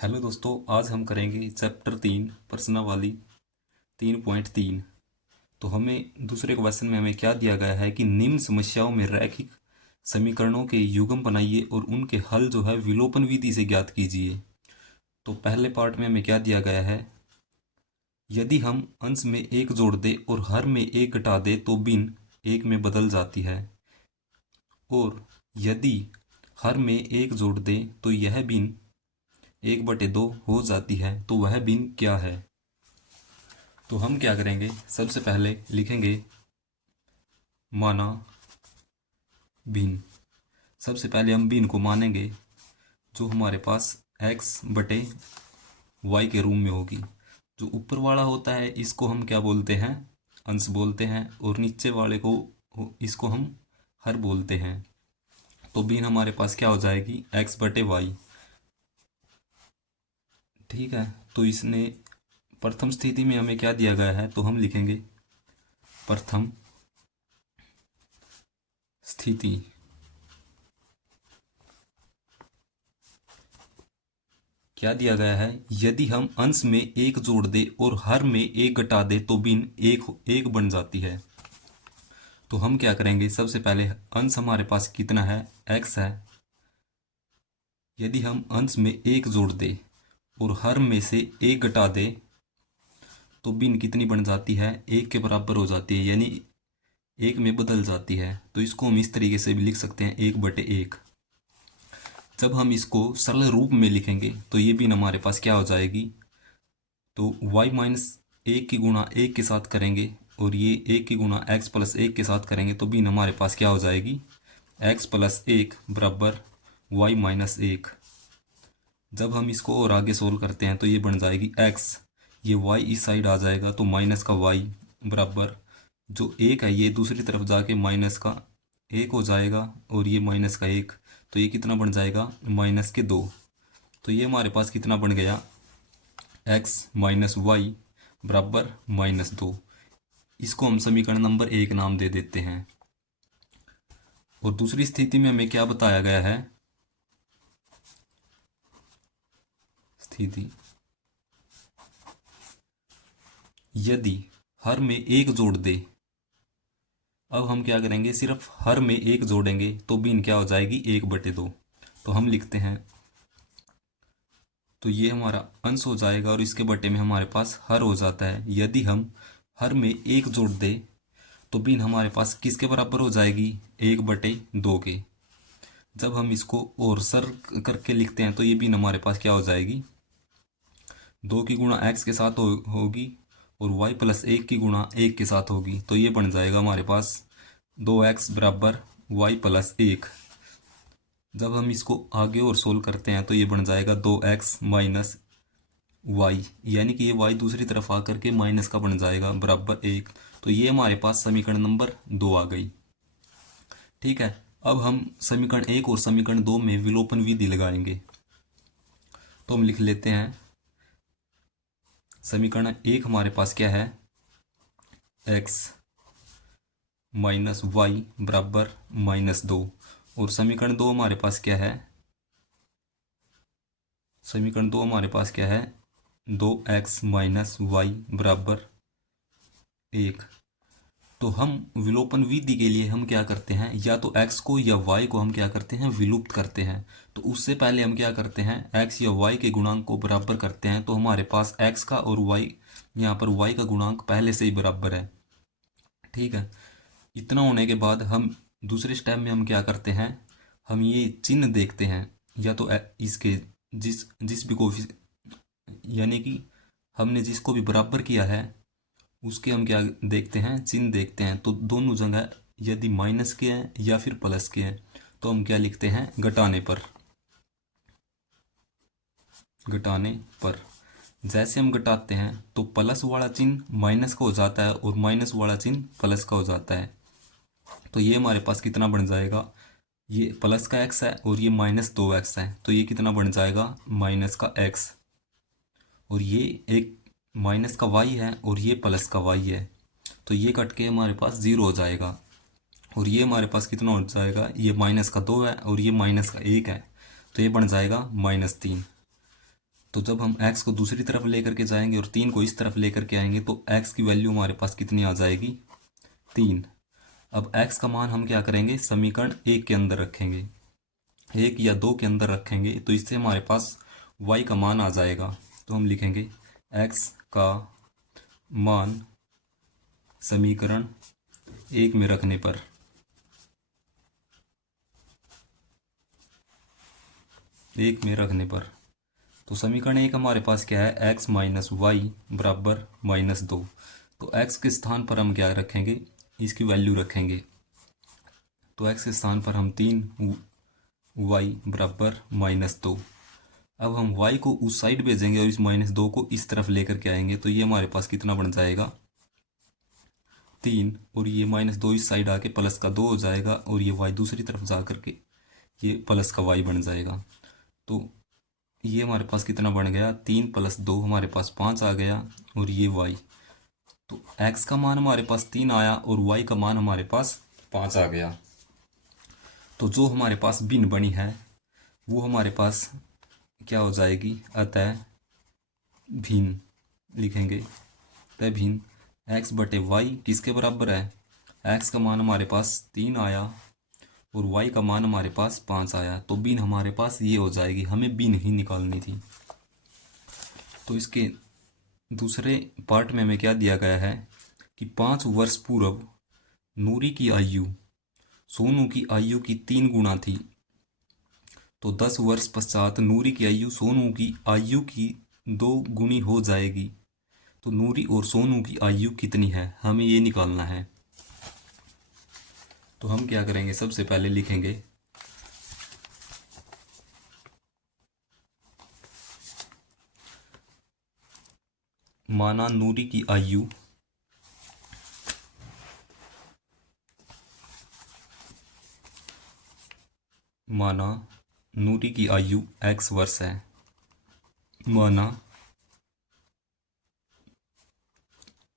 Hello दोस्तों, आज हम करेंगे चैप्टर 3 प्रश्नावली 3.3। तो हमें दूसरे क्वेश्चन में हमें क्या दिया गया है कि निम्न समस्याओं में रैखिक समीकरणों के युग्म बनाइए और उनके हल जो है विलोपन विधि से ज्ञात कीजिए। तो पहले पार्ट में हमें क्या दिया गया है, यदि हम अंश में एक जोड़ दें और हर में एक घटा दें तो भिन्न एक में बदल जाती है, और यदि हर में एक जोड़ दें तो यह भिन्न 1/2 हो जाती है। तो वह भिन्न क्या है? तो हम क्या करेंगे, सबसे पहले लिखेंगे माना भिन्न। सबसे पहले हम भिन्न को मानेंगे जो हमारे पास x/y के रूप में होगी। जो ऊपर वाला होता है इसको हम क्या बोलते हैं, अंश बोलते हैं, और नीचे वाले को इसको हम हर बोलते हैं। तो भिन्न हमारे पास क्या हो जाएगी, x/y। ठीक है, तो इसने प्रथम स्थिति में हमें क्या दिया गया है, तो हम लिखेंगे प्रथम स्थिति। क्या दिया गया है, यदि हम अंश में एक जोड़ दें और हर में एक घटा दें तो भिन्न एक एक बन जाती है। तो हम क्या करेंगे, सबसे पहले अंश हमारे पास कितना है, x है। यदि हम अंश में एक जोड़ दें और हर में से एक घटा दें तो भिन्न कितनी बन जाती है, एक के बराबर हो जाती है, यानी एक में बदल जाती है। तो इसको हम इस तरीके से भी लिख सकते हैं, 1/1। जब हम इसको सरल रूप में लिखेंगे तो ये भिन्न हमारे पास क्या हो जाएगी, तो y-1 की गुणा 1 के साथ करेंगे और ये 1 की गुणा x+1 के साथ करेंगे तो भिन्न हमारे पास क्या हो जाएगी, x+1 बराबर y-1। जब हम इसको और आगे सोल्व करते हैं तो ये बन जाएगी x, ये y इस साइड आ जाएगा तो माइनस का y बराबर जो 1 है ये दूसरी तरफ जाके माइनस का 1 हो जाएगा, और ये माइनस का 1, तो ये कितना बन जाएगा, -2। तो ये हमारे पास कितना बन गया, x माइनस वाई बराबर -2। इसको हम समीकरण नंबर 1 नाम दे देते हैं। और दूसरी स्थिति में हमें क्या बताया गया है, स्थिति यदि हर में एक जोड़ दे। अब हम क्या करेंगे, सिर्फ हर में एक जोड़ेंगे तो भिन्न क्या हो जाएगी, 1/2। तो हम लिखते हैं, तो ये हमारा अंश हो जाएगा और इसके बटे में हमारे पास हर हो जाता है। यदि हम हर में एक जोड़ दें तो भिन्न हमारे पास किसके बराबर हो जाएगी, 1/2 के। जब हम इसको और सरल करके लिखते हैं तो ये भिन्न हमारे पास क्या हो जाएगी, 2 की गुणा x के साथ होगी और y+1 की गुणा 1 के साथ होगी। तो ये बन जाएगा हमारे पास 2x बराबर y+1। जब हम इसको आगे और सोल्व करते हैं तो ये बन जाएगा 2x माइनस वाई, यानी कि ये y दूसरी तरफ आकर के माइनस का बन जाएगा बराबर 1। तो ये हमारे पास समीकरण नंबर 2 आ गई। ठीक है, अब हम समीकरण 1 और समीकरण 2 में विलोपन विधि लगाएंगे। तो हम लिख लेते हैं, समीकरण 1 हमारे पास क्या है, x माइनस वाई बराबर -2, और समीकरण 2 हमारे पास क्या है, समीकरण 2 हमारे पास क्या है, 2x माइनस वाई बराबर 1। तो हम विलोपन विधि के लिए हम क्या करते हैं, या तो x को या y को हम क्या करते हैं, विलुप्त करते हैं। तो उससे पहले हम क्या करते हैं, x या y के गुणांक को बराबर करते हैं। तो हमारे पास x का और y, यहाँ पर y का गुणांक पहले से ही बराबर है। ठीक है, इतना होने के बाद हम दूसरे स्टेप में हम क्या करते हैं, हम ये चिन्ह देखते हैं, या तो इसके जिस जिस भी को, यानी कि हमने जिसको भी बराबर किया है उसके हम क्या देखते हैं, चिन्ह देखते हैं। तो दोनों जगह यदि माइनस के हैं या फिर प्लस के हैं तो हम क्या लिखते हैं, घटाने पर। घटाने पर जैसे हम घटाते हैं तो प्लस वाला चिन्ह माइनस का हो जाता है और माइनस वाला चिन्ह प्लस का हो जाता है। तो ये हमारे पास कितना बन जाएगा, ये प्लस का x है और ये -2x है, तो ये कितना बन जाएगा, माइनस का x, और ये एक माइनस का y है और ये प्लस का y है। तो ये कट के हमारे पास 0 हो जाएगा, और ये हमारे पास कितना हो जाएगा, ये -2 है और ये -1 है, तो ये बन जाएगा -3। तो जब हम x को दूसरी तरफ लेकर के जाएंगे और 3 को इस तरफ लेकर के आएंगे तो x की वैल्यू हमारे पास कितनी आ जाएगी, 3। अब x का मान हम क्या करेंगे, समीकरण 1 के अंदर रखेंगे, 1 या 2 के अंदर रखेंगे, तो इससे हमारे पास y का मान आ जाएगा। तो हम लिखेंगे x का मान समीकरण 1 में रखने पर तो समीकरण 1 हमारे पास क्या है, x माइनस वाई बराबर -2। तो x के स्थान पर हम क्या रखेंगे, इसकी वैल्यू रखेंगे। तो x के स्थान पर हम 3y बराबर -2। अब हम y को उस साइड भेजेंगे और इस -2 को इस तरफ लेकर के आएंगे, तो ये हमारे पास कितना बन जाएगा, 3। और ये -2 इस साइड आके प्लस का 2 हो जाएगा, और ये y दूसरी तरफ जा करके ये प्लस का y बन जाएगा। तो ये हमारे पास कितना बन गया, 3 + 2 हमारे पास 5 आ गया, और ये y। तो x का मान हमारे पास 3 आया और y का मान हमारे पास 5 आ गया। तो जो हमारे पास भिन्न बनी है वो हमारे पास क्या हो जाएगी, अतः भिन्न लिखेंगे। अतः भिन्न x बटे वाई किसके बराबर है, x का मान हमारे पास 3 आया और y का मान हमारे पास 5 आया। तो भिन्न हमारे पास ये हो जाएगी, हमें भिन्न ही निकालनी थी। तो इसके दूसरे पार्ट में हमें क्या दिया गया है कि 5 वर्ष पूर्व नूरी की आयु सोनू की आयु की 3 गुना थी, तो 10 वर्ष पश्चात नूरी की आयु सोनू की आयु की 2 गुनी हो जाएगी। तो नूरी और सोनू की आयु कितनी है, हमें ये निकालना है। तो हम क्या करेंगे, सबसे पहले लिखेंगे माना नूरी की आयु x वर्ष है। माना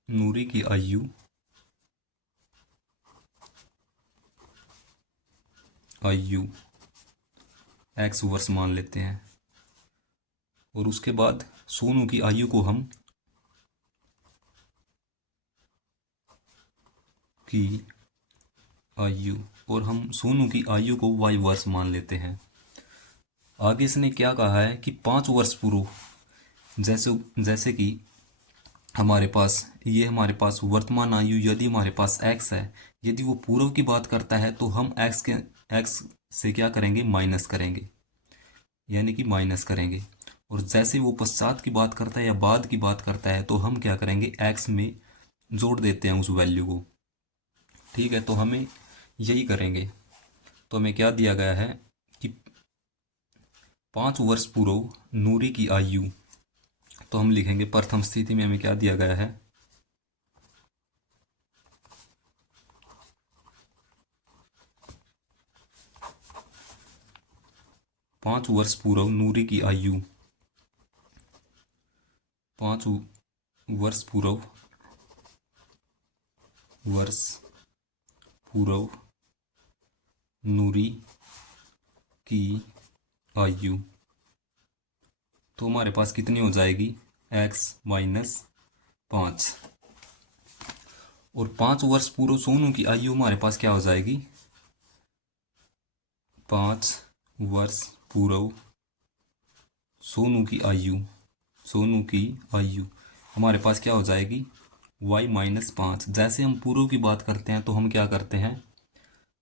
नूरी की आयु x वर्ष मान लेते हैं, और उसके बाद सोनू की आयु को हम और हम सोनू की आयु को y वर्ष मान लेते हैं। आगे इसने क्या कहा है कि 5 वर्ष पूर्व, जैसे कि हमारे पास वर्तमान आयु यदि हमारे पास x है, यदि वो पूर्व की बात करता है तो हम x से क्या करेंगे, माइनस करेंगे, यानी कि माइनस करेंगे। और जैसे वो पश्चात की बात करता है या बाद की बात करता है तो हम क्या करेंगे, x में जोड़ देते हैं उस वैल्यू को। ठीक है, तो हमें यही करेंगे। तो हमें क्या दिया गया है कि 5 वर्ष पूर्व नूरी की आयु, तो हम लिखेंगे प्रथम स्थिति में हमें क्या दिया गया है, 5 वर्ष पूर्व नूरी की आयु, 5 वर्ष पूर्व नूरी की आयु। तो हमारे पास कितनी हो जाएगी, x माइनस 5। और 5 वर्ष पूर्व सोनू की आयु हमारे पास क्या हो जाएगी, 5 वर्ष पूर्व सोनू की आयु हमारे पास क्या हो जाएगी, y माइनस 5। जैसे हम पूर्व की बात करते हैं तो हम क्या करते हैं,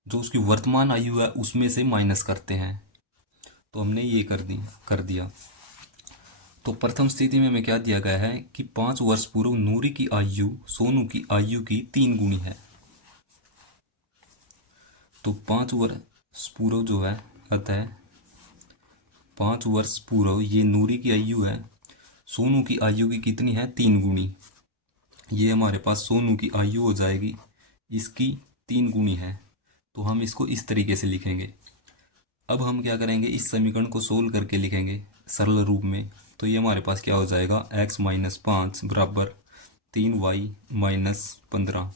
जो उसकी वर्तमान आयु है उसमें से माइनस करते हैं। तो हमने ये कर दिया। तो प्रथम स्थिति में हमें क्या दिया गया है कि 5 वर्ष पूर्व नूरी की आयु सोनू की आयु की 3 गुनी है। तो 5 वर्ष पूर्व जो है, अतः 5 वर्ष पूर्व ये नूरी की आयु है, सोनू की आयु की कितनी है, 3 गुनी। ये हमारे पास सोनू की आयु हो जाएगी, इसकी 3 गुनी है। तो हम इसको इस तरीके से लिखेंगे। अब हम क्या करेंगे, इस समीकरण को सोल्व करके लिखेंगे सरल रूप में। तो ये हमारे पास क्या हो जाएगा, x माइनस 5 बराबर 3y माइनस 15।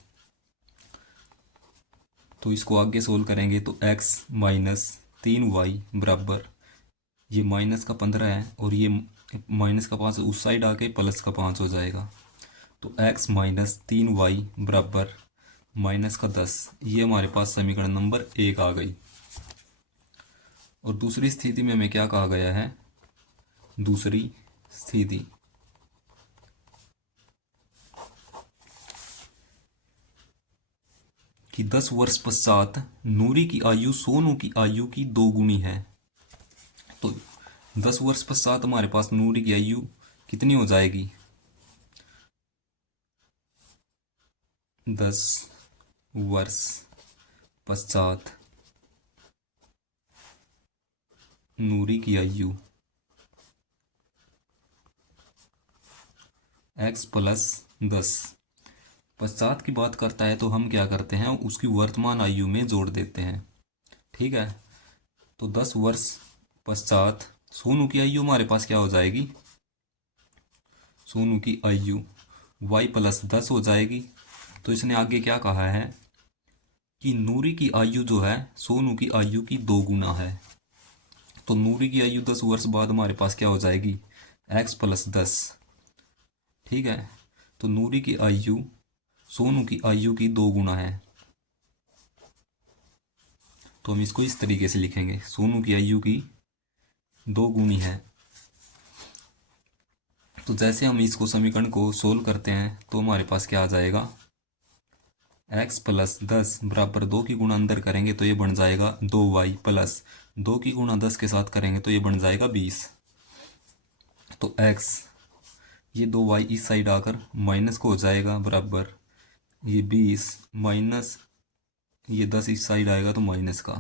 तो इसको आगे सोल्व करेंगे तो x माइनस 3y बराबर, ये माइनस का 15 है और ये माइनस का 5 उस साइड आके प्लस का 5 हो जाएगा। तो x माइनस 3y बराबर माइनस का 10, ये हमारे पास समीकरण नंबर 1 आ गई। और दूसरी स्थिति में हमें क्या कहा गया है, दूसरी स्थिति कि 10 वर्ष पश्चात नूरी की आयु सोनू की आयु की 2 गुनी है। तो 10 वर्ष पश्चात हमारे पास नूरी की आयु कितनी हो जाएगी, 10 वर्ष पश्चात नूरी की आयु x प्लस 10। पश्चात की बात करता है तो हम क्या करते हैं, उसकी वर्तमान आयु में जोड़ देते हैं। ठीक है, तो 10 वर्ष पश्चात सोनू की आयु हमारे पास क्या हो जाएगी, सोनू की आयु y प्लस 10 हो जाएगी। तो इसने आगे क्या कहा है कि नूरी की आयु जो है सोनू की आयु की 2 गुना है। तो नूरी की आयु 10 वर्ष बाद हमारे पास क्या हो जाएगी, x प्लस 10। ठीक है, तो नूरी की आयु सोनू की आयु की 2 गुना है। तो हम इसको इस तरीके से लिखेंगे, सोनू की आयु की 2 गुनी है। तो जैसे हम इसको समीकरण को सोल्व करते हैं तो हमारे पास क्या आ जाएगा, x प्लस 10 बराबर 2 की गुणा अंदर करेंगे तो ये बन जाएगा 2y प्लस 2 की गुणा 10 के साथ करेंगे तो ये बन जाएगा 20। तो x, ये 2y इस साइड आकर माइनस को हो जाएगा बराबर ये 20 माइनस ये 10 इस साइड आएगा तो माइनस का,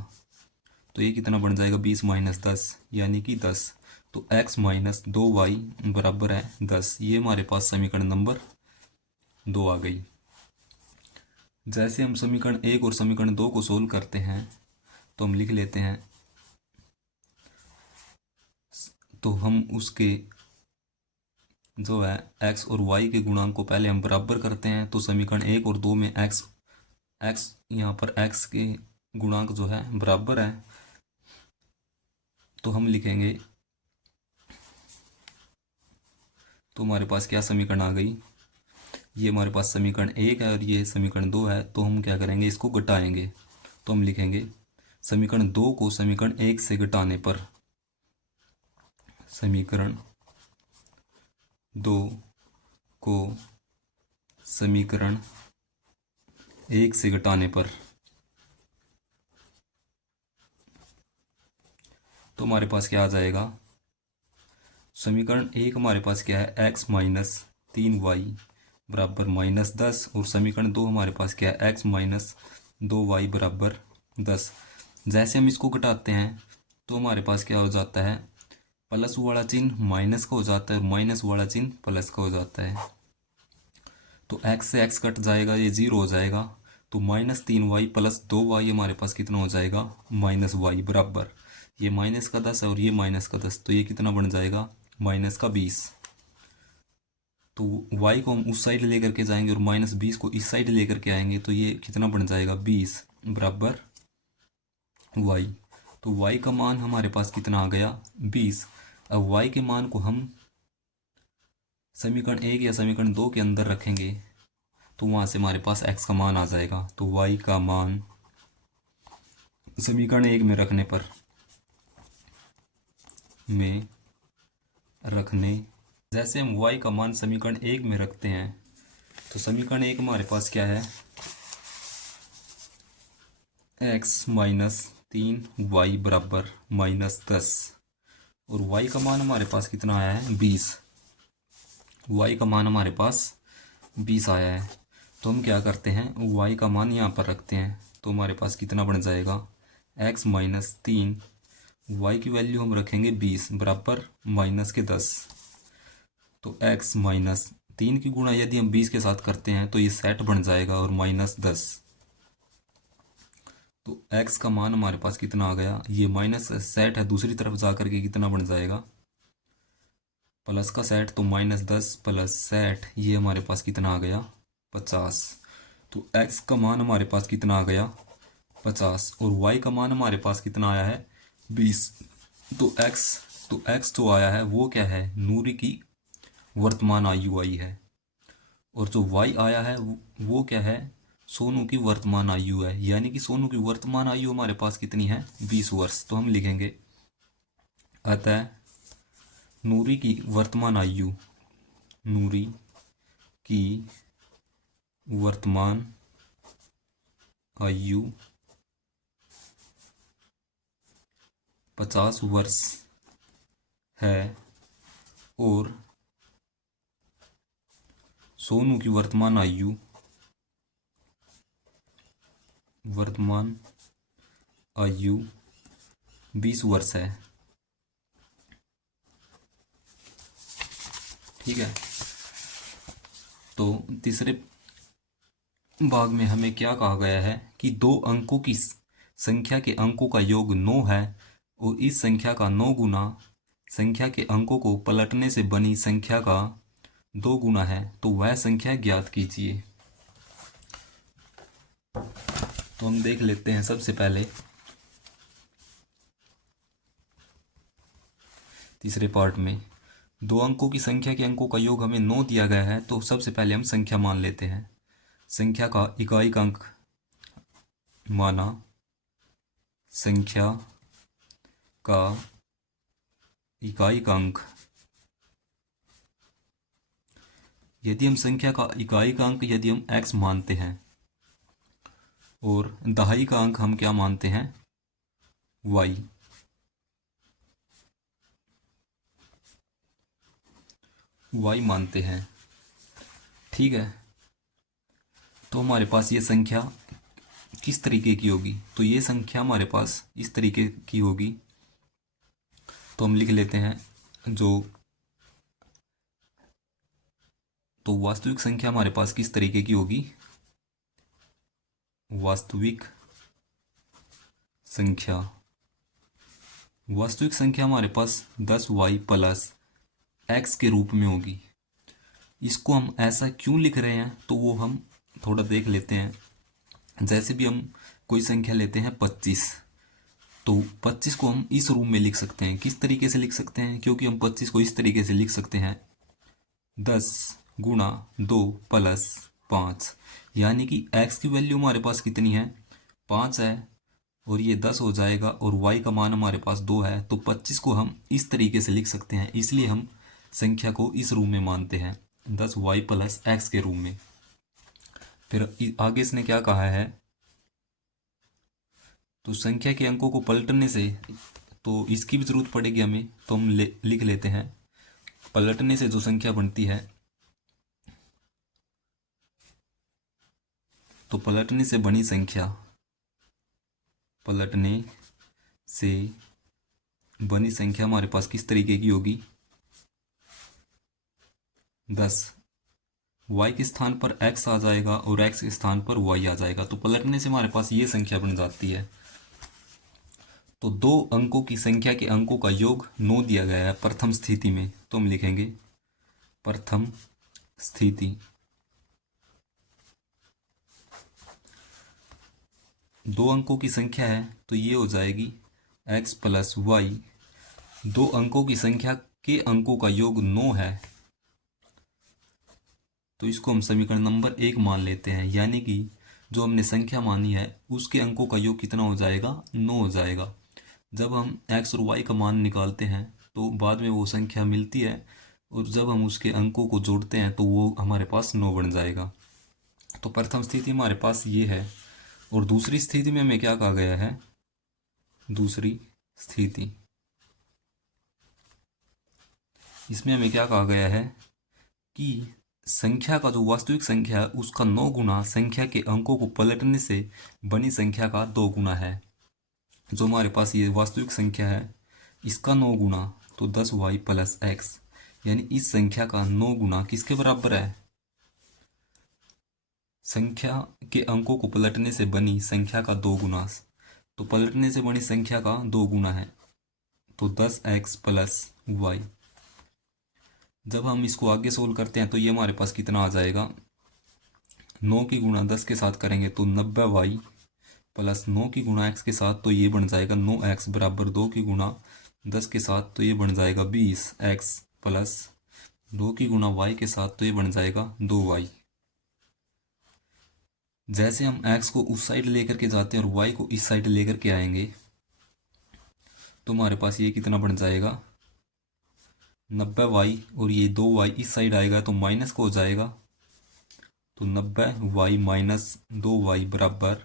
तो ये कितना बन जाएगा 20 माइनस 10 यानी कि 10। तो x माइनस 2y बराबर है 10। ये हमारे पास समीकरण नंबर 2 आ गई। जैसे हम समीकरण 1 और समीकरण 2 को सोल्व करते हैं तो हम लिख लेते हैं, तो हम उसके जो है x और y के गुणांक को पहले हम बराबर करते हैं। तो समीकरण 1 और 2 में x यहाँ पर x के गुणांक जो है बराबर है, तो हम लिखेंगे, तो हमारे पास क्या समीकरण आ गई, ये हमारे पास समीकरण 1 है और ये समीकरण 2 है। तो हम क्या करेंगे, इसको घटाएंगे। तो हम लिखेंगे समीकरण 2 को समीकरण 1 से घटाने पर, समीकरण 2 को समीकरण 1 से घटाने पर, तो हमारे पास क्या आ जाएगा, समीकरण 1 हमारे पास क्या है, x माइनस 3y बराबर माइनस 10, और समीकरण 2 हमारे पास क्या है, x माइनस 2y बराबर 10। जैसे हम इसको घटाते हैं तो हमारे पास क्या हो जाता है, प्लस वाला चिन्ह माइनस का हो जाता है, माइनस वाला चिन्ह प्लस का हो जाता है। तो x से x कट जाएगा, ये 0 हो जाएगा। तो माइनस 3y प्लस 2y हमारे पास कितना हो जाएगा, माइनस y बराबर, ये माइनस का 10 है और ये माइनस का 10, तो ये कितना बन जाएगा, माइनस का 20। तो y को हम उस साइड लेकर के जाएंगे और माइनस 20 को इस साइड लेकर के आएंगे, तो ये कितना बन जाएगा, 20 बराबर y। तो y का मान हमारे पास कितना आ गया, 20। अब y के मान को हम समीकरण 1 या समीकरण 2 के अंदर रखेंगे तो वहाँ से हमारे पास x का मान आ जाएगा। तो y का मान समीकरण 1 में रखने जैसे हम y का मान समीकरण 1 में रखते हैं तो समीकरण 1 हमारे पास क्या है, x माइनस 3y बराबर माइनस 10, और y का मान हमारे पास कितना आया है, 20। y का मान हमारे पास 20 आया है। तो हम क्या करते हैं, y का मान यहाँ पर रखते हैं तो हमारे पास कितना बन जाएगा, x माइनस 3, y की वैल्यू हम रखेंगे 20 बराबर माइनस के 10। तो x माइनस 3 की गुणा यदि हम 20 के साथ करते हैं तो ये सेट बन जाएगा और माइनस 10। तो x का मान हमारे पास कितना आ गया, ये माइनस सेट है दूसरी तरफ जा करके कितना बन जाएगा, प्लस का सेट, तो माइनस 10 प्लस सेट, ये हमारे पास कितना आ गया, 50। तो x का मान हमारे पास कितना आ गया, 50, और y का मान हमारे पास कितना आया है, 20। तो x तो x जो आया है वो क्या है, नूरी की वर्तमान आयु आई है। और जो y आया है वो क्या है, सोनू की वर्तमान आयु है। यानी कि सोनू की वर्तमान आयु हमारे पास कितनी है, 20 वर्ष। तो हम लिखेंगे अतः नूरी की वर्तमान आयु, नूरी की वर्तमान आयु 50 वर्ष है और सोनू की वर्तमान आयु 20 वर्ष है। ठीक है। तो तीसरे भाग में हमें क्या कहा गया है कि दो अंकों की संख्या के अंकों का योग 9 है और इस संख्या का 9 गुना संख्या के अंकों को पलटने से बनी संख्या का 2 गुना है, तो वह संख्या ज्ञात कीजिए। तो हम देख लेते हैं सबसे पहले तीसरे पार्ट में दो अंकों की संख्या के अंकों का योग हमें 9 दिया गया है। तो सबसे पहले हम संख्या मान लेते हैं। संख्या का इकाई का अंक माना, संख्या का इकाई का अंक, यदि हम संख्या का इकाई का अंक यदि हम x मानते हैं और दहाई का अंक हम क्या मानते हैं, y, y मानते हैं। ठीक है। तो हमारे पास ये संख्या किस तरीके की होगी, तो ये संख्या हमारे पास इस तरीके की होगी। तो हम लिख लेते हैं तो वास्तविक संख्या हमारे पास किस तरीके की होगी, वास्तविक संख्या हमारे पास 10y प्लस x के रूप में होगी। इसको हम ऐसा क्यों लिख रहे हैं तो वो हम थोड़ा देख लेते हैं। जैसे भी हम कोई संख्या लेते हैं 25, तो 25 को हम इस रूप में लिख सकते हैं। किस तरीके से लिख सकते हैं, क्योंकि हम 25 को इस तरीके से लिख सकते हैं 10 गुणा 2 प्लस 5, यानी कि x की वैल्यू हमारे पास कितनी है, 5 है और ये 10 हो जाएगा और y का मान हमारे पास 2 है। तो 25 को हम इस तरीके से लिख सकते हैं, इसलिए हम संख्या को इस रूप में मानते हैं 10y प्लस x के रूप में। फिर आगे इसने क्या कहा है, तो संख्या के अंकों को पलटने से, तो इसकी भी जरूरत पड़ेगी हमें, तो हम लिख लेते हैं पलटने से जो संख्या बनती है, तो पलटने से बनी संख्या, पलटने से बनी संख्या हमारे पास किस तरीके की होगी, 10 y के स्थान पर x आ जाएगा और x के स्थान पर y आ जाएगा। तो पलटने से हमारे पास ये संख्या बन जाती है। तो दो अंकों की संख्या के अंकों का योग 9 दिया गया है प्रथम स्थिति में, तो हम लिखेंगे प्रथम स्थिति। दो अंकों की संख्या है तो ये हो जाएगी x प्लस वाई। दो अंकों की संख्या के अंकों का योग 9 है, तो इसको हम समीकरण नंबर 1 मान लेते हैं। यानी कि जो हमने संख्या मानी है उसके अंकों का योग कितना हो जाएगा, 9 हो जाएगा। जब हम x और y का मान निकालते हैं तो बाद में वो संख्या मिलती है और जब हम उसके अंकों को जोड़ते हैं तो वो हमारे पास 9 बन जाएगा। तो प्रथम स्थिति हमारे पास ये है। और दूसरी स्थिति में हमें क्या कहा गया है, दूसरी स्थिति इसमें हमें क्या कहा गया है कि संख्या का जो वास्तविक संख्या है उसका 9 गुना संख्या के अंकों को पलटने से बनी संख्या का 2 गुना है। जो हमारे पास ये वास्तविक संख्या है इसका 9 गुना तो 10y प्लस एक्स, यानी इस संख्या का 9 गुना किसके बराबर है, संख्या के अंकों को पलटने से बनी संख्या का 2 गुना। तो पलटने से बनी संख्या का 2 गुना है तो 10x प्लस वाई। जब हम इसको आगे सोल्व करते हैं तो ये हमारे पास कितना आ जाएगा, 9 की गुणा 10 के साथ करेंगे तो 90y प्लस 9 की गुणा x के साथ, तो ये बन जाएगा 9x बराबर 2 की गुणा 10 के साथ तो ये बन जाएगा 20x प्लस 2 की गुणा y के साथ तो ये बन जाएगा 2y। जैसे हम x को उस साइड लेकर के जाते हैं और y को इस साइड लेकर के आएंगे तो हमारे पास ये कितना बन जाएगा 90y, और ये 2y इस साइड आएगा तो माइनस को हो जाएगा, तो 90y माइनस 2y बराबर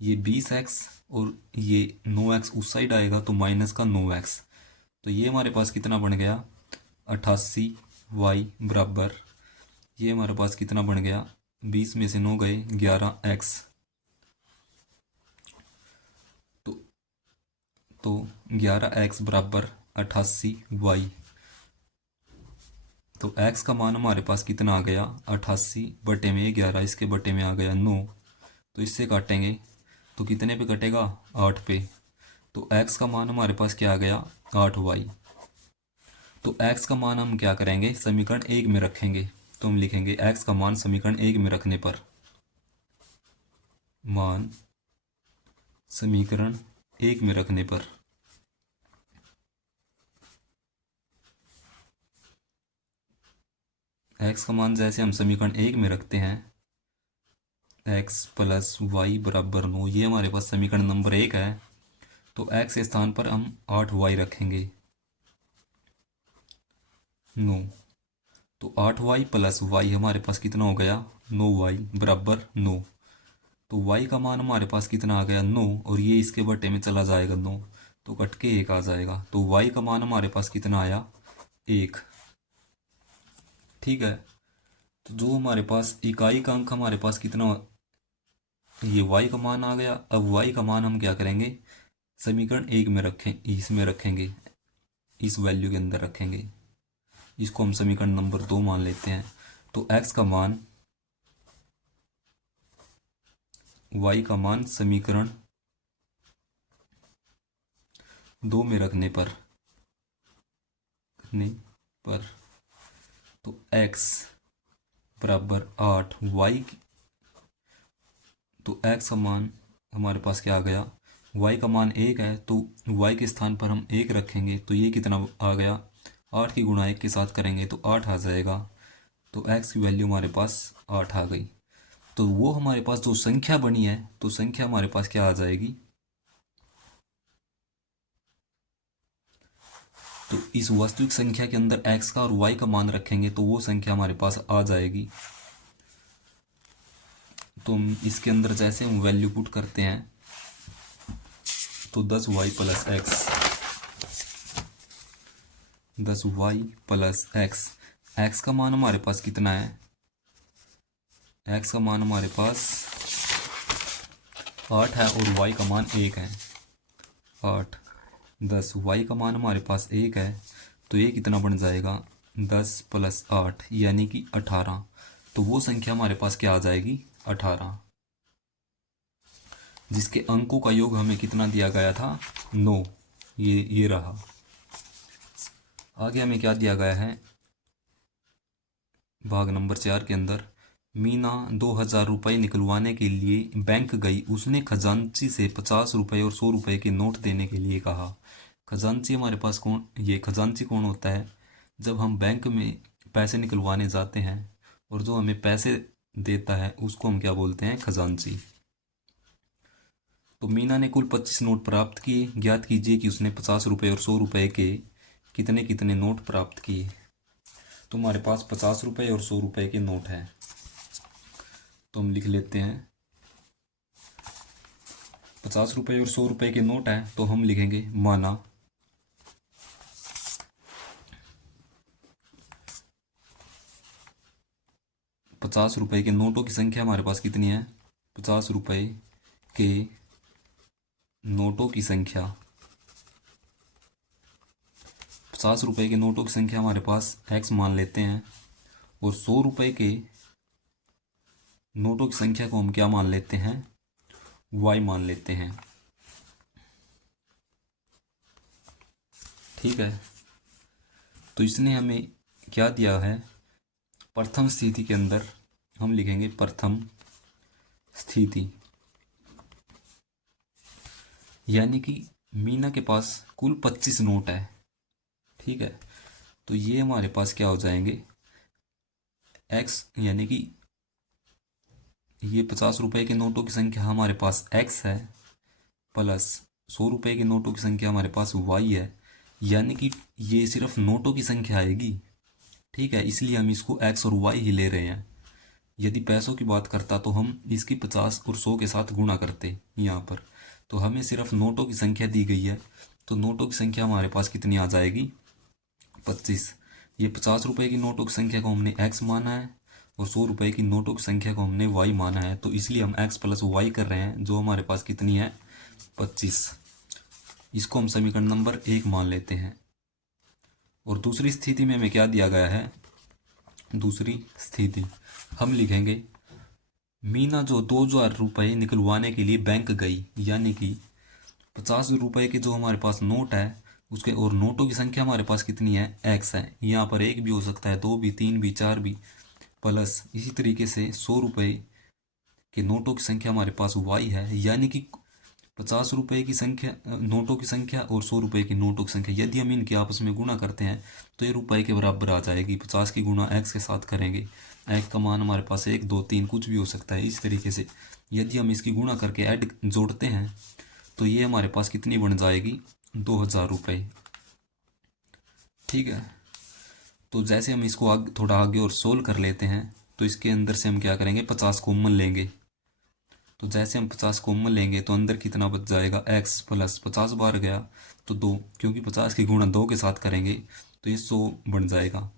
ये 20x, और ये 9x उस साइड आएगा तो माइनस का 9x। तो ये हमारे पास कितना बन गया 88y बराबर, ये हमारे पास कितना बन गया 20 में से 9 गए 11x। तो 11x बराबर 88y। तो x का मान हमारे पास कितना आ गया 88 बटे में 11, इसके बटे में आ गया 9। तो इससे काटेंगे तो कितने पे कटेगा 8 पे। तो x का मान हमारे पास क्या आ गया 8y। तो x का मान हम क्या करेंगे समीकरण 1 में रखेंगे। तो हम लिखेंगे x का मान समीकरण 1 में रखने पर, मान समीकरण 1 में रखने पर x का मान जैसे हम समीकरण 1 में रखते हैं x प्लस वाई बराबर 9, ये हमारे पास समीकरण नंबर 1 है। तो x के स्थान पर हम 8y रखेंगे 9। तो 8y प्लस वाई हमारे पास कितना हो गया 9y बराबर 9। तो y का मान हमारे पास कितना आ गया 9, और ये इसके बटे में चला जाएगा 9, तो कट के 1 आ जाएगा। तो y का मान हमारे पास कितना आया 1। ठीक है। तो जो हमारे पास इकाई का अंक हमारे पास कितना, ये y का मान आ गया। अब y का मान हम क्या करेंगे समीकरण 1 में रखें, इसमें रखेंगे, इस वैल्यू के अंदर रखेंगे। इसको हम समीकरण नंबर 2 मान लेते हैं। तो x का मान y का मान समीकरण 2 में रखने पर तो x बराबर 8y, तो x का मान हमारे पास क्या आ गया y का मान 1 है, तो y के स्थान पर हम 1 रखेंगे। तो ये कितना आ गया 8 की गुणा 1 के साथ करेंगे तो 8 आ जाएगा। तो x की वैल्यू हमारे पास 8 आ गई। तो वो हमारे पास जो संख्या बनी है, तो संख्या हमारे पास क्या आ जाएगी, तो इस वास्तविक संख्या के अंदर x का और y का मान रखेंगे तो वो संख्या हमारे पास आ जाएगी। तो हम इसके अंदर जैसे हम वैल्यू पुट करते हैं तो 10y plus x, 10y plus x, x का मान हमारे पास कितना है, एक्स का मान हमारे पास 8 है और y का मान 1 है। 8 10, y का मान हमारे पास 1 है, तो ये कितना बन जाएगा 10 प्लस 8 यानी कि 18। तो वो संख्या हमारे पास क्या आ जाएगी 18, जिसके अंकों का योग हमें कितना दिया गया था 9। ये रहा। आगे हमें क्या दिया गया है भाग नंबर 4 के अंदर, मीना 2000 रुपये निकलवाने के लिए बैंक गई। उसने खजांची से 50 रुपये और 100 रुपये के नोट देने के लिए कहा। खजांची हमारे पास कौन, ये खजांची कौन होता है, जब हम बैंक में पैसे निकलवाने जाते हैं और जो हमें पैसे देता है उसको हम क्या बोलते हैं खजांची। तो मीना ने कुल 25 नोट प्राप्त किए। ज्ञात कीजिए कि उसने 50 रुपये और 100 रुपये के कितने कितने नोट प्राप्त किए। तो हमारे पास 50 रुपये और 100 रुपये के नोट हैं, तो हम लिख लेते हैं 50 रुपये और 100 रुपये के नोट हैं, तो हम लिखेंगे माना 50 रुपये के नोटों की संख्या हमारे पास कितनी है, 50 रुपये के नोटों की संख्या, 50 रुपये के नोटों की संख्या हमारे पास x मान लेते हैं, और 100 रुपये के नोटों की संख्या को हम क्या मान लेते हैं y मान लेते हैं। ठीक है। तो इसने हमें क्या दिया है, प्रथम स्थिति के अंदर हम लिखेंगे प्रथम स्थिति, यानी कि मीना के पास कुल 25 नोट है। ठीक है, तो ये हमारे पास क्या हो जाएंगे, एक्स यानी कि ये 50 रुपए के नोटों की संख्या हमारे पास एक्स है, प्लस 100 रुपए के नोटों की संख्या हमारे पास वाई है। यानी कि ये सिर्फ नोटों की संख्या आएगी। ठीक है, इसलिए हम इसको एक्स और वाई ही ले रहे हैं। यदि पैसों की बात करता तो हम इसकी 50 और 100 के साथ गुणा करते यहाँ पर। तो हमें सिर्फ नोटों की संख्या दी गई है, तो नोटों की संख्या हमारे पास कितनी आ जाएगी, 25। ये 50 रुपए की नोटों की संख्या को हमने एक्स माना है और 100 रुपए की नोटों की संख्या को हमने वाई माना है, तो इसलिए हम एक्स प्लस वाई कर रहे हैं, जो हमारे पास कितनी है, 25। इसको हम समीकरण नंबर 1 मान लेते हैं। और दूसरी स्थिति में हमें क्या दिया गया है, दूसरी स्थिति हम लिखेंगे मीना जो 2000 रुपये निकलवाने के लिए बैंक गई, यानी कि 50 रुपए के जो हमारे पास नोट है उसके, और नोटों की संख्या हमारे पास कितनी है, एक्स है। यहाँ पर एक भी हो सकता है, दो भी, तीन भी, चार भी, प्लस इसी तरीके से 100 रुपए के नोटों की संख्या हमारे पास वाई है। यानी कि 50 रुपए की संख्या नोटों की संख्या और 100 रुपए की नोटों की संख्या, यदि हम इनके आपस में गुणा करते हैं तो ये रुपए के बराबर आ जाएगी। 50 की गुणा एक्स के साथ करेंगे, एक्स का मान हमारे पास एक, दो, तीन कुछ भी हो सकता है। इस तरीके से यदि हम इसकी गुणा करके ऐड जोड़ते हैं तो ये हमारे पास कितनी बन जाएगी, 2000 रुपये। ठीक है, तो जैसे हम इसको थोड़ा आगे और सोल्व कर लेते हैं, तो इसके अंदर से हम क्या करेंगे, 50 कॉमन लेंगे। तो जैसे हम 50 कॉमन लेंगे तो अंदर कितना बच जाएगा, एक्स प्लस 50 बार गया तो 2, क्योंकि 50 की गुणा 2 के साथ करेंगे तो ये 100 बन जाएगा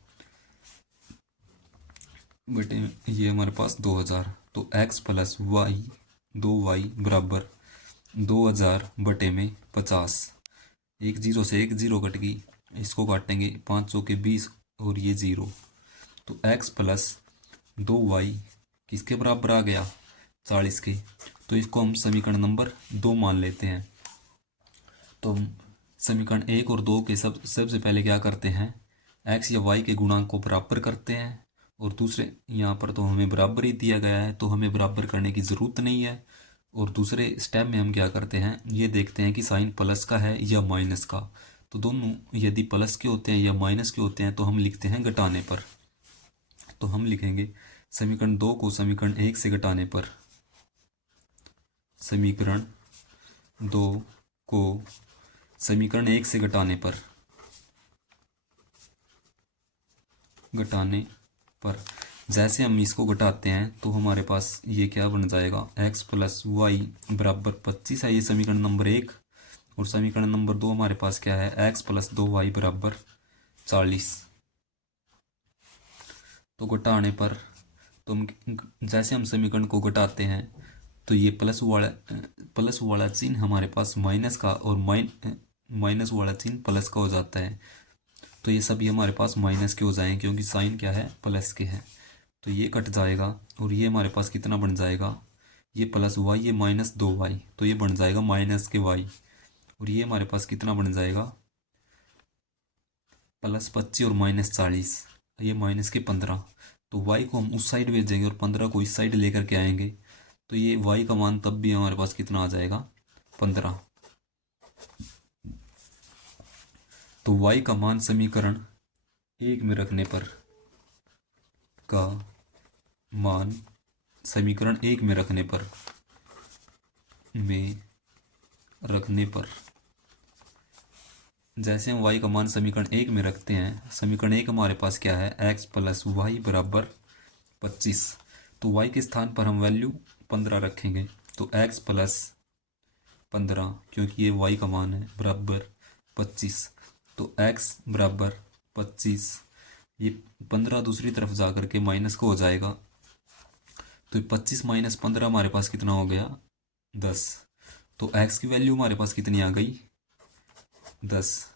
बटे ये हमारे पास 2000। तो एक्स प्लस वाई, 2 वाई बराबर 2000 बटे में 50। एक जीरो से एक जीरो कट गई, इसको काटेंगे 5 चौके 20 और ये जीरो। तो एक्स प्लस 2 वाई किसके बराबर आ गया, 40 के। तो इसको हम समीकरण नंबर 2 मान लेते हैं। तो हम समीकरण 1 और 2 के सबसे पहले क्या करते हैं, एक्स या वाई के गुणांक को बराबर करते हैं। और दूसरे यहाँ पर तो हमें बराबर ही दिया गया है, तो हमें बराबर करने की ज़रूरत नहीं है। और दूसरे स्टेप में हम क्या करते हैं, ये देखते हैं कि साइन प्लस का है या माइनस का। तो दोनों यदि प्लस के होते हैं या माइनस के होते हैं तो हम लिखते हैं घटाने पर। तो हम लिखेंगे समीकरण 2 को समीकरण 1 से घटाने पर, समीकरण 2 को समीकरण 1 से घटाने पर, जैसे हम इसको घटाते हैं तो हमारे पास ये क्या बन जाएगा, x प्लस वाई बराबर 25 है, ये समीकरण नंबर 1। और समीकरण नंबर 2 हमारे पास क्या है, x प्लस 2 वाई बराबर 40। तो घटाने पर, तो हम जैसे हम समीकरण को घटाते हैं तो ये प्लस वाला चिन्ह हमारे पास माइनस का, और माइनस वाला चिन्ह प्लस का हो जाता है। तो ये सभी हमारे पास माइनस के हो जाएंगे, क्योंकि साइन क्या है, प्लस के है। तो ये कट जाएगा और ये हमारे पास कितना बन जाएगा, ये प्लस वाई, ये -2 वाई, तो ये बन जाएगा माइनस के वाई। और ये हमारे पास कितना बन जाएगा, +25 और -40, ये -15। तो वाई को हम उस साइड भेजेंगे और 15 को इस साइड लेकर के आएंगे, तो ये वाई का मान तब भी हमारे पास कितना आ जाएगा, 15। तो वाई का मान समीकरण 1 में रखने पर, का मान समीकरण 1 में रखने पर, जैसे हम y का मान समीकरण 1 में रखते हैं, समीकरण 1 हमारे पास क्या है, x प्लस वाई बराबर 25। तो y के स्थान पर हम वैल्यू 15 रखेंगे, तो x प्लस 15, क्योंकि ये y का मान है, बराबर 25। तो x बराबर 25, ये 15 दूसरी तरफ जा करके माइनस को हो जाएगा। तो 25 माइनस 15 हमारे पास कितना हो गया, 10। तो x की वैल्यू हमारे पास कितनी आ गई, 10।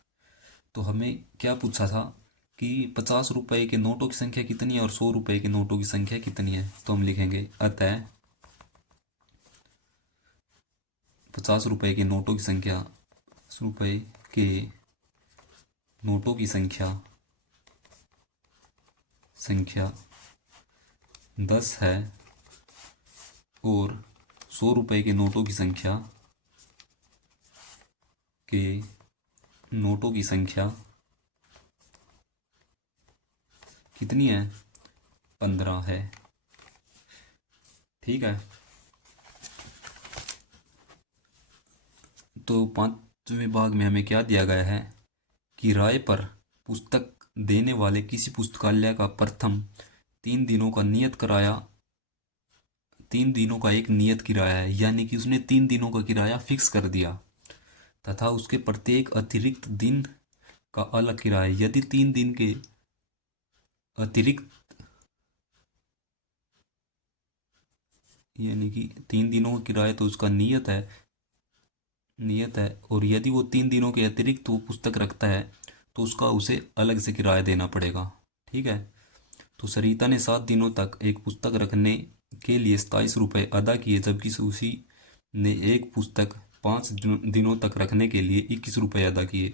तो हमें क्या पूछा था कि 50 रुपए के नोटों की संख्या कितनी है और 100 रुपए के नोटों की संख्या कितनी है। तो हम लिखेंगे अतः 50 रुपए के नोटों की संख्या, रुपए के नोटों की संख्या 10 है और 100 रुपए के नोटों की संख्या के नोटों की संख्या कितनी है? 15 है। ठीक है। तो पांचवें भाग में हमें क्या दिया गया है? किराए पर पुस्तक देने वाले किसी पुस्तकालय का प्रथम 3 दिनों का नियत किराया 3 दिनों का एक नियत किराया है, यानी कि उसने 3 दिनों का किराया फिक्स कर दिया तथा उसके प्रत्येक अतिरिक्त दिन का अलग किराया। यदि 3 दिन के अतिरिक्त, यानी कि 3 दिनों का किराया तो उसका नियत है, और यदि वो 3 दिनों के अतिरिक्त वो पुस्तक रखता है तो उसका उसे अलग से किराया देना पड़ेगा। ठीक है। तो सरिता ने 7 दिनों तक एक पुस्तक रखने के लिए 27 रुपये अदा किए, जबकि सुशी ने एक पुस्तक 5 दिनों तक रखने के लिए 21 रुपये अदा किए।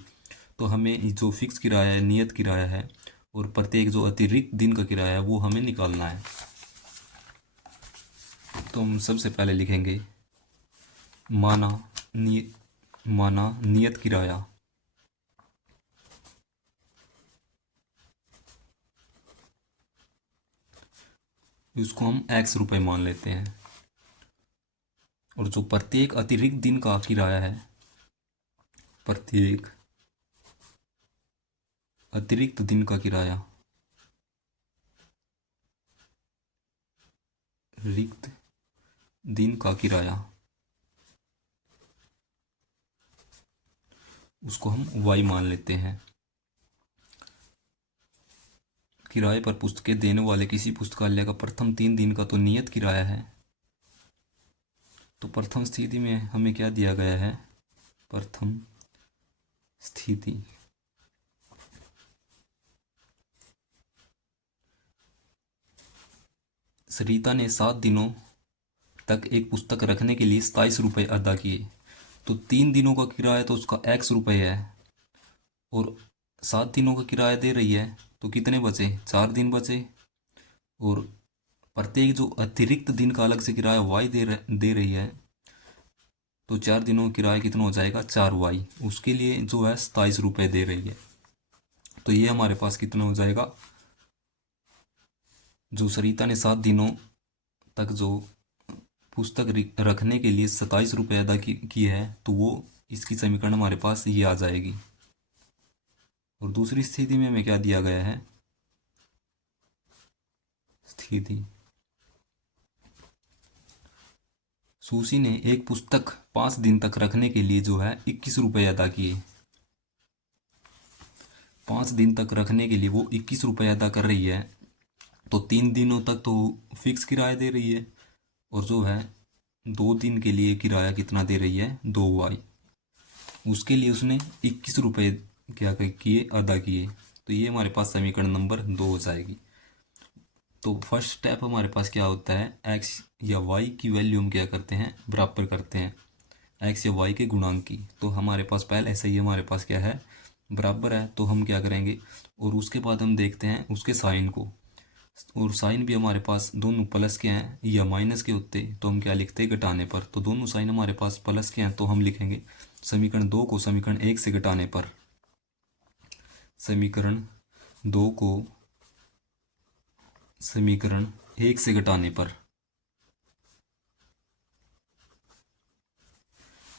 तो हमें जो फिक्स किराया है, नियत किराया है, और प्रत्येक जो अतिरिक्त दिन का किराया है वो हमें निकालना है। तो हम सबसे पहले लिखेंगे माना नियत किराया। उसको हम x रुपये मान लेते हैं। और जो प्रत्येक अतिरिक्त दिन का किराया है, प्रत्येक अतिरिक्त दिन का किराया, रिक्त दिन का किराया, उसको हम y मान लेते हैं। किराए पर पुस्तकें देने वाले किसी पुस्तकालय का प्रथम 3 दिन का तो नियत किराया है। तो प्रथम स्थिति में हमें क्या दिया गया है? प्रथम स्थिति सरिता ने 7 दिनों तक एक पुस्तक रखने के लिए 27 रुपये अदा किए। तो 3 दिनों का किराया तो उसका x रुपये है, और 7 दिनों का किराया दे रही है, तो कितने बचे? 4 दिन बचे। और प्रत्येक जो अतिरिक्त दिन का अलग से किराया y दे रही है, तो 4 दिनों का किराया कितना हो जाएगा? 4y। उसके लिए जो है 27 रुपये दे रही है। तो ये हमारे पास कितना हो जाएगा? जो सरिता ने 7 दिनों तक जो पुस्तक रखने के लिए 27 रुपये अदा किए है, तो वो इसकी समीकरण हमारे पास ये आ जाएगी। और दूसरी स्थिति में हमें क्या दिया गया है? स्थिति सुशी ने एक पुस्तक 5 दिन तक रखने के लिए जो है 21 रुपये अदा किए। 5 दिन तक रखने के लिए वो 21 रुपये अदा कर रही है। तो 3 दिनों तक तो फिक्स किराया दे रही है, और जो है 2 दिन के लिए किराया कितना दे रही है? 2y। उसके लिए उसने 21 रुपये क्या किए? अदा किए। तो ये हमारे पास समीकरण नंबर 2 हो जाएगी। तो फर्स्ट स्टेप हमारे पास क्या होता है? x या y की वैल्यू हम क्या करते हैं? बराबर करते हैं x या y के गुणांक की। तो हमारे पास पहले ऐसा ही हमारे पास क्या है? बराबर है। तो हम क्या करेंगे, और उसके बाद हम देखते हैं उसके साइन को, और साइन भी हमारे पास दोनों प्लस के हैं या माइनस के होते, तो हम क्या लिखते हैं? घटाने पर। तो दोनों साइन हमारे पास प्लस के हैं, तो हम लिखेंगे समीकरण 2 को समीकरण 1 से घटाने पर, समीकरण 2 को समीकरण 1 से घटाने पर,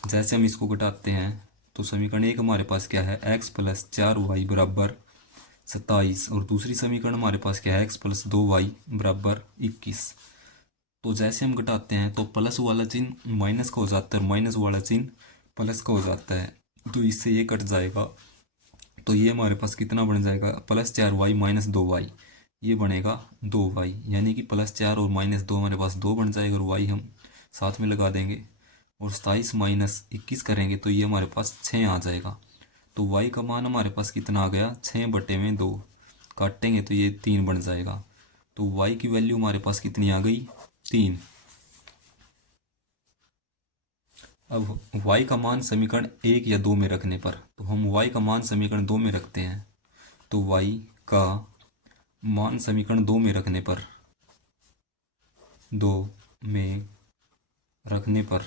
जैसे हम इसको घटाते हैं तो समीकरण 1 हमारे पास क्या है? x+4y बराबर 27। और दूसरी समीकरण हमारे पास क्या है? x+2y बराबर 21। तो जैसे हम घटाते हैं तो प्लस वाला चिन्ह माइनस का हो जाता है, और माइनस वाला चिन्ह प्लस का हो जाता है, तो इससे ये कट जाएगा। तो ये हमारे पास कितना बन जाएगा? +4y माइनस 2y, ये बनेगा 2y, यानी कि +4 और -2 हमारे पास 2 बन जाएगा, और y हम साथ में लगा देंगे, और 27 माइनस 21 करेंगे तो ये हमारे पास 6 आ जाएगा। तो y का मान हमारे पास कितना आ गया? 6/2। काटेंगे तो ये 3 बन जाएगा। तो y की वैल्यू हमारे पास कितनी आ गई? 3। अब y का मान समीकरण 1 या 2 में रखने पर, तो हम y का मान समीकरण 2 में रखते हैं। तो y का मान समीकरण 2 में रखने पर 2 में रखने पर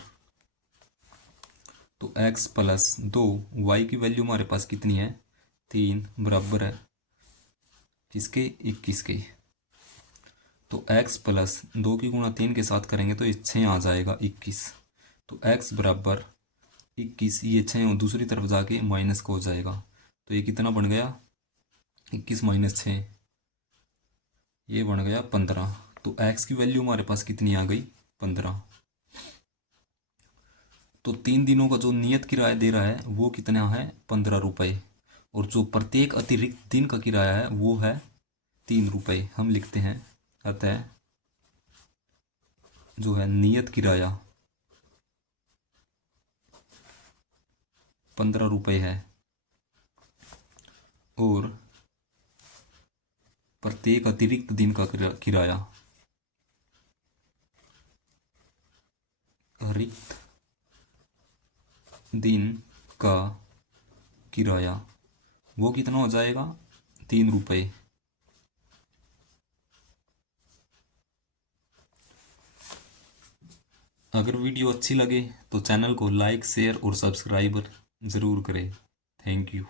तो x प्लस 2, y की वैल्यू हमारे पास कितनी है 3, बराबर है किसके 21 के। तो x प्लस 2 की गुणा 3 के साथ करेंगे तो ये 6 आ जाएगा 21। तो x बराबर 21, ये 6 और दूसरी तरफ जाके माइनस का हो जाएगा। तो ये कितना बन गया 21 माइनस 6, ये बन गया 15। तो x की वैल्यू हमारे पास कितनी आ गई 15। तो 3 दिनों का जो नियत किराया दे रहा है वो कितना है 15 रुपये, और जो प्रत्येक अतिरिक्त दिन का किराया है वो है 3 रुपये। हम लिखते हैं अतः जो है नियत किराया 15 रुपये है, और प्रत्येक अतिरिक्त दिन का किराया अतिरिक्त दिन का किराया वो कितना हो जाएगा 3 रुपये। अगर वीडियो अच्छी लगे तो चैनल को लाइक शेयर और सब्सक्राइब ज़रूर करें। Thank you.